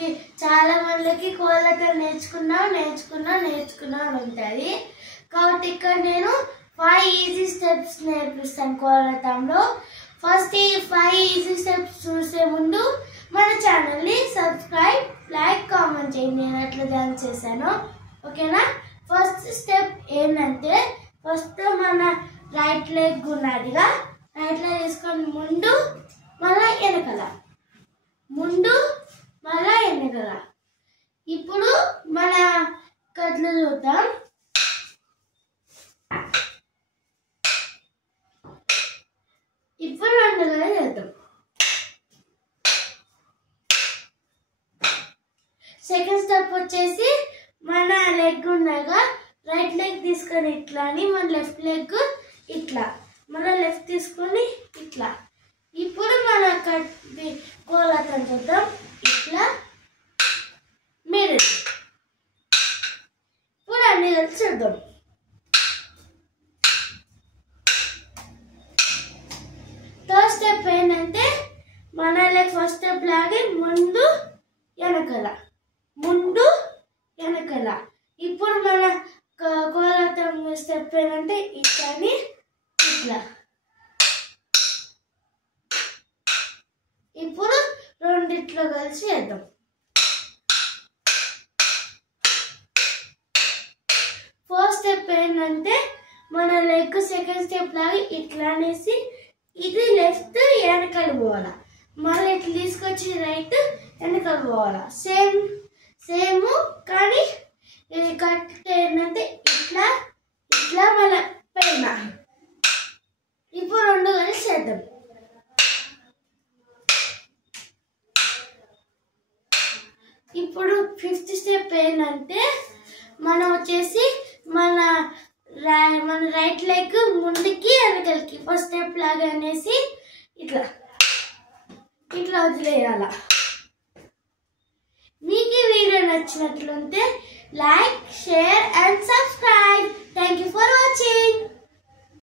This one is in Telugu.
మనకి చాలా మందికి కోళ్ళతో నేర్చుకున్నా ఉంటుంది. కాబట్టి ఇక్కడ నేను 5 ఈజీ స్టెప్స్ నేర్పిస్తాను కోళ్ళతంలో. ఫస్ట్ ఈ 5 ఈజీ స్టెప్స్ చూసే ముందు మన ఛానల్ని సబ్స్క్రైబ్, లైక్, కామెంట్ చేయండి. నేను ఎట్లా డాన్స్ చేశాను, ఓకేనా? ఫస్ట్ స్టెప్ ఏంటంటే ఫస్ట్ మన రైట్ లెగ్ ఉన్నదిగా రైట్ లెగ్ తీసుకొని ముందు మళ్ళా వెనకల, ముందు మళ్ళా వెనకల. ఇప్పుడు మన కట్లు చూద్దాం. ఇప్పుడు రెండుగా చేద్దాం. సెకండ్ స్టెప్ వచ్చేసి మన లెగ్ ఉండగా రైట్ లెగ్ తీసుకొని ఇట్లా అని మన లెఫ్ట్ లెగ్ ఇట్లా, మన లెఫ్ట్ తీసుకొని ఇట్లా. ఇప్పుడు మన కోళ్ళతం చూద్దాం. ఇట్లా మిడిల్. ఇప్పుడు అన్ని కలిసి చూద్దాం. థర్డ్ స్టెప్ ఏంటంటే మన లెగ్ ఫస్ట్ స్టెప్ లాగే ముందు వెనకల, ముందు వెనకల. ఇప్పుడు మన కోళ్ళతం స్టెప్ ఏంటంటే ఇట్లని ఇట్లా. ఇప్పుడు రెండిట్లో కలిసి చేద్దాం. ఫస్ట్ స్టెప్ ఏంటంటే మన లెగ్ సెకండ్ స్టెప్ లాగా ఇట్లా అనేసి ఇది లెఫ్ట్ వెనకాల పోవాలా, మళ్ళీ ఇట్లా తీసుకొచ్చి రైట్ వెనకాల పోవాలా. సేమ్ కానీ ఇది కరెక్ట్ ఏంటంటే ఇట్లా ఇట్లా మళ్ళీ పైన. ఇప్పుడు రెండు కలిసి చేద్దాం. ఇప్పుడు ఫిఫ్త్ స్టెప్ ఏంటంటే మనం వచ్చేసి మన రైట్ లెగ్ ముందుకి వెనకలికి ఫస్ట్ స్టెప్ లాగా అనేసి ఇట్లా ఇట్లా వదిలేయాల. మీకు ఈ వీడియో నచ్చినట్లుంటే like, share and subscribe. Thank you for watching.